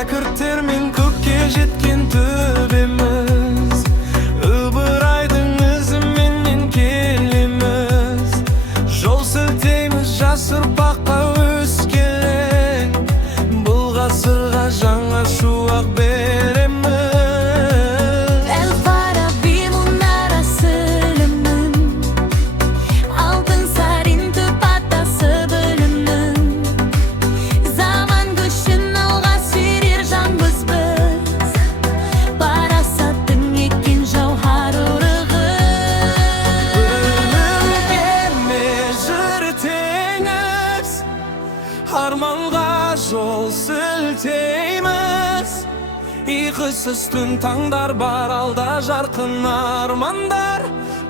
шәкірттер мен көкке жеткен төбеміз, ыбырайдың ізіменен келеміз. Жол сілтейміз жас ұрпаққа өскелең, бұл ғасырға жаңа шуақ береміз. Арманға жол сілтейміз, ұйқысыз түн таңдар бар алда, жарқын армандар,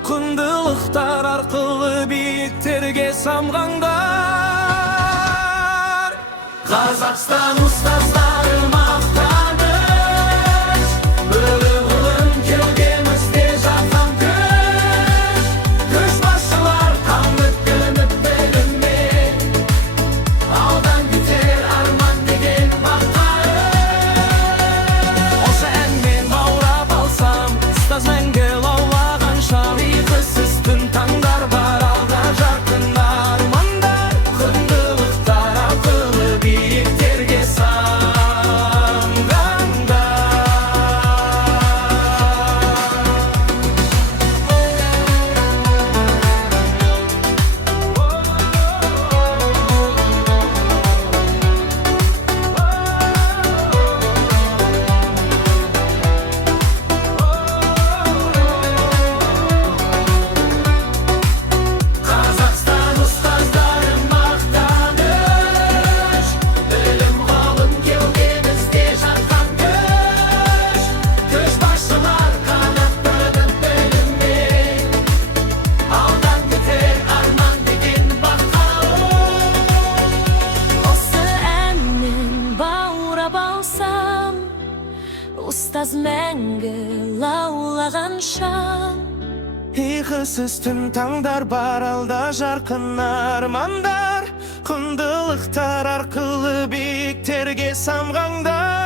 құндылықтар арқылы биіктерге самғаңдар. Қазақстан ұстаздары мақтаныш, білім ғылым кеудемізде жатқан күш. Көшбасшылар қамыт кілініп біліммен, алдан кетер арман деген бақайық. Осы әнмен баурап алсам, ұстаз мәңгі лаулаған шам. Ұйқысыз түн таңдар бар алда, жарқын армандар, құндылықтар арқылы биіктерге самғаңдар. Қазақстан ұстаздары мақтаныш, білім ғылым кеудемізде жатқан күш. Көшбасшылар қанаттанып біліммен, алдан кетер арман деген бақауық. Осы әнмен баурап алсам, ұстаз мәңгі лаулаған шам. Ұйқысыз түн таңдар бар алда, жарқын армандар, құндылықтар арқылы биіктерге самғаңдар.